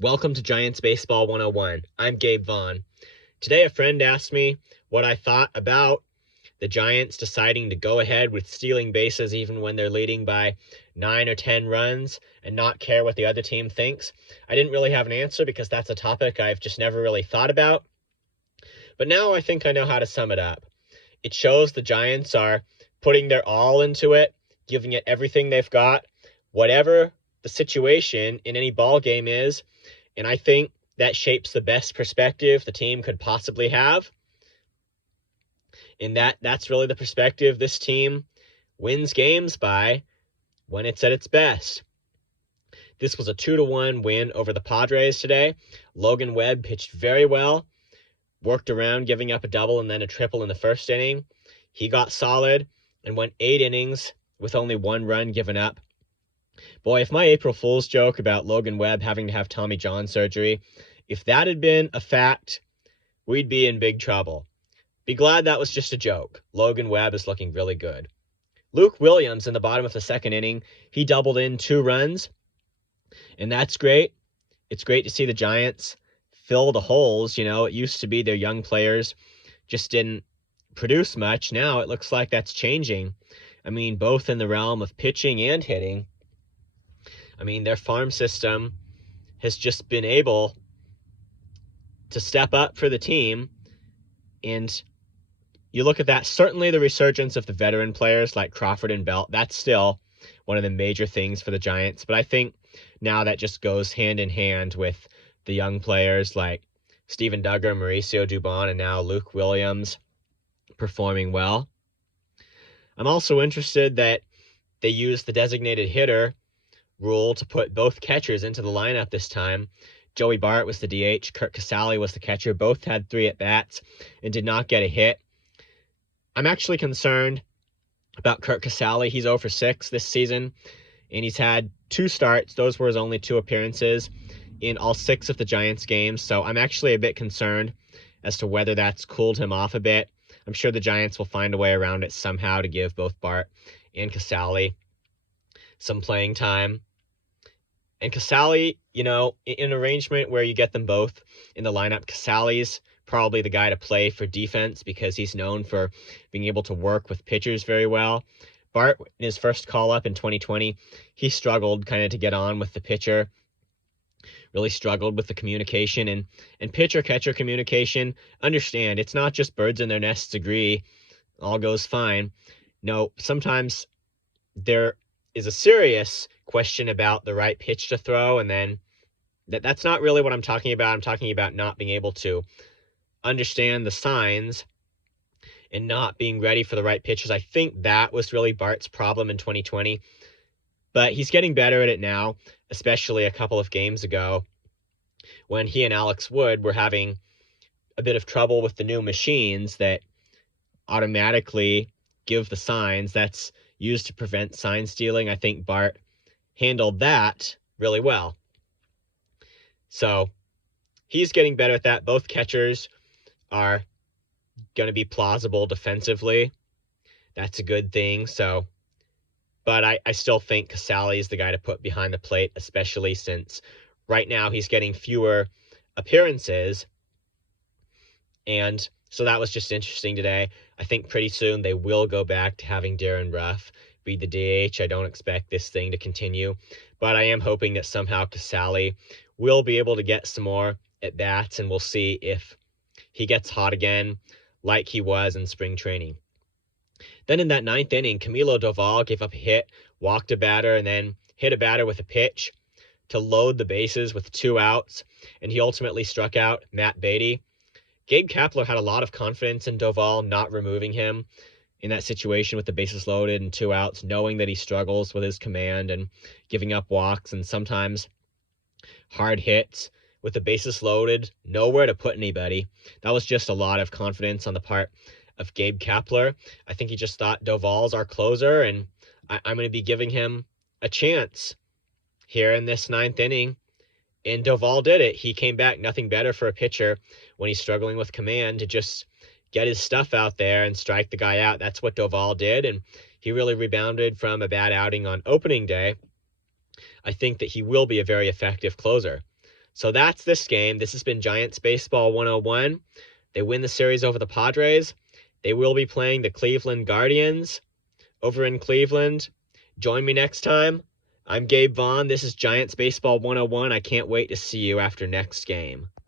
Welcome to Giants Baseball 101. I'm Gabe Vaughn. Today a friend asked me what I thought about the Giants deciding to go ahead with stealing bases even when they're leading by 9 or 10 runs and not care what the other team thinks. I didn't really have an answer because that's a topic I've just never really thought about. But now I think I know how to sum it up. It shows the Giants are putting their all into it, giving it everything they've got, whatever the situation in any ball game is. And I think that shapes the best perspective the team could possibly have. And that's really the perspective this team wins games by when it's at its best. This was a 2-1 win over the Padres today. Logan Webb pitched very well, worked around giving up a double and then a triple in the first inning. He got solid and went 8 innings with only 1 run given up. Boy, if my April Fool's joke about Logan Webb having to have Tommy John surgery, if that had been a fact, we'd be in big trouble. Be glad that was just a joke. Logan Webb is looking really good. Luke Williams in the bottom of the second inning, he doubled in 2 runs, and that's great. It's great to see the Giants fill the holes. It used to be their young players just didn't produce much. Now it looks like that's changing. Both in the realm of pitching and hitting. Their farm system has just been able to step up for the team. And you look at that, certainly the resurgence of the veteran players like Crawford and Belt, that's still one of the major things for the Giants. But I think now that just goes hand in hand with the young players like Steven Duggar, Mauricio Dubon, and now Luke Williams performing well. I'm also interested that they used the designated hitter rule to put both catchers into the lineup this time. Joey Bart was the DH, Curt Casali was the catcher. Both had 3 at-bats and did not get a hit. I'm actually concerned about Curt Casali. He's 0 for 6 this season, and he's had 2 starts. Those were his only 2 appearances in all 6 of the Giants games, so I'm actually a bit concerned as to whether that's cooled him off a bit. I'm sure the Giants will find a way around it somehow to give both Bart and Casali some playing time. And Casali, in an arrangement where you get them both in the lineup, Casali's probably the guy to play for defense because he's known for being able to work with pitchers very well. Bart, in his first call-up in 2020, he struggled kind of to get on with the pitcher, really struggled with the communication. And pitcher-catcher communication, understand, it's not just birds in their nests agree, all goes fine. No, sometimes there is a serious question about the right pitch to throw, and then that's not really what I'm talking about. I'm talking about not being able to understand the signs and not being ready for the right pitches. I think that was really Bart's problem in 2020, but he's getting better at it now, especially a couple of games ago when he and Alex Wood were having a bit of trouble with the new machines that automatically give the signs. That's used to prevent sign stealing. I think Bart handled that really well. So he's getting better at that. Both catchers are going to be plausible defensively. That's a good thing. But I still think Casali is the guy to put behind the plate, especially since right now he's getting fewer appearances. And so that was just interesting today. I think pretty soon they will go back to having Darren Ruff be the DH. I don't expect this thing to continue, but I am hoping that somehow Casali will be able to get some more at-bats, and we'll see if he gets hot again like he was in spring training. Then in that 9th inning, Camilo Doval gave up a hit, walked a batter, and then hit a batter with a pitch to load the bases with 2 outs, and he ultimately struck out Matt Beatty. Gabe Kapler had a lot of confidence in Doval not removing him in that situation with the bases loaded and 2 outs, knowing that he struggles with his command and giving up walks and sometimes hard hits with the bases loaded, nowhere to put anybody. That was just a lot of confidence on the part of Gabe Kapler. I think he just thought Doval's our closer, and I'm going to be giving him a chance here in this 9th inning. And Doval did it. He came back, nothing better for a pitcher when he's struggling with command, to just get his stuff out there and strike the guy out. That's what Doval did, and he really rebounded from a bad outing on opening day. I think that he will be a very effective closer. So that's this game. This has been Giants Baseball 101. They win the series over the Padres. They will be playing the Cleveland Guardians over in Cleveland. Join me next time. I'm Gabe Vaughn. This is Giants Baseball 101. I can't wait to see you after next game.